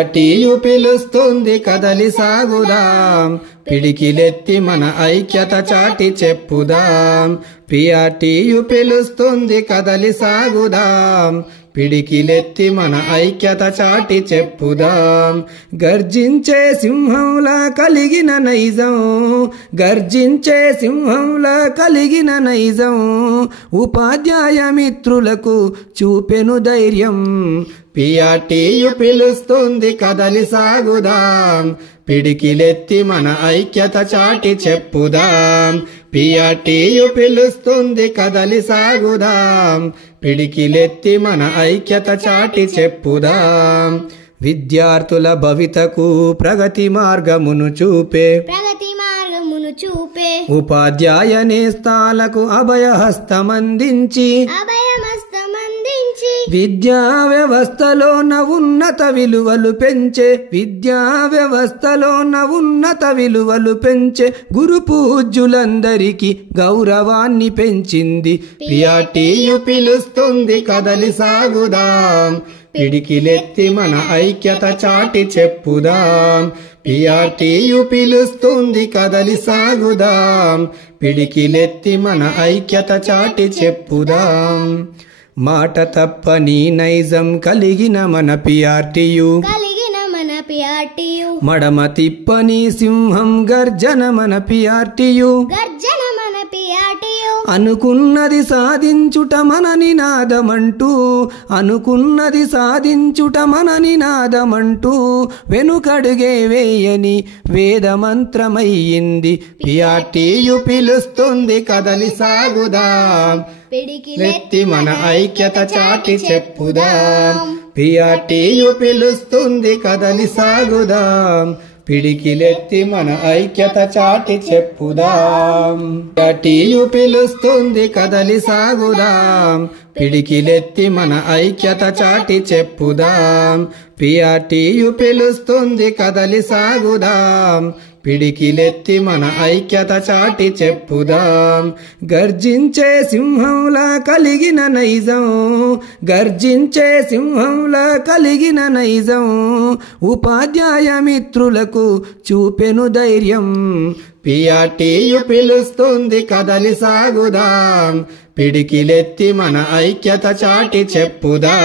PRTU పిలుస్తుంది కదలి సాగుదాం పిడికిలెత్తి మన ఐక్యత చాటి చెప్పుదాం పిఆర్టీయు పిలుస్తుంది కదలి సాగుదాం పిడికిలెత్తి మన ఐక్యత చాటి చెప్పుదాం గర్జించే సింహంలా కలిగిన నైజం గర్జించే సింహంలా కలిగిన నైజం ఉపాధ్యాయ మిత్రులకు చూపెను ధైర్యం పిఆర్టీయు పిలుస్తుంది కదలి సాగుదాం పిడికిలెత్తి మన ఐక్యత చాటి చెప్పుదాం పిఆర్టీయు పిలుస్తుంది కదలి సాగుదాం పిడికిలెత్తి మన ఐక్యత చాటి చెప్పుదాం విద్యార్థుల భవితకు ప్రగతి మార్గమును చూపే ఉపాధ్యాయ నేస్తాలకు అభయహస్తమందించి విద్యా వ్యవస్థలోన ఉన్నత విలువలు పెంచే విద్యా వ్యవస్థలోన ఉన్నత విలువలు పెంచే గురు పూజ్యులందరికీ గౌరవాన్ని పెంచింది పిఆర్టీయు పిలుస్తుంది కదలి సాగుదాం పిడికిలెత్తి మన ఐక్యత చాటి చెప్పుదాం పిఆర్టీయు పిలుస్తుంది కదలి సాగుదాం పిడికిలెత్తి మన ఐక్యత చాటి చెప్పుదాం మాట తప్పని నైజం కలిగిన మన పిఆర్టీయు మడమ తిప్పని సింహం గర్జన మన పిఆర్టీయు అనుకున్నది సాధించుట మన నినాదమంటూ అనుకున్నది సాధించుట మన నినాదమంటూ వెనుకడుగే వేయని వేదమంత్రమయ్యింది పిఆర్టీయు పిలుస్తుంది కదలి సాగుదాం పిడికిలెత్తి మన ఐక్యత చాటి చెప్పుదాం పిఆర్టీయు పిలుస్తుంది కదలి సాగుదాం పిడికిలెత్తి మన ఐక్యత చాటి చెప్పుదాం పిఆర్టీయు పిలుస్తుంది కదలి సాగుదాం పిడికిలెత్తి మన ఐక్యత చాటి చెప్పుదాం పిఆర్టీయు పిలుస్తుంది కదలి సాగుదాం పిడికిలెత్తి మన ఐక్యత చాటి చెప్పుదాం గర్జించే సింహంలా కలిగిన నైజం గర్జించే సింహంలా కలిగిన నైజం ఉపాధ్యాయ మిత్రులకు చూపెను ధైర్యం పిఆర్టీయు పిలుస్తుంది కదలి సాగుదాం పిడికిలెత్తి మన ఐక్యత చాటి చెప్పుదాం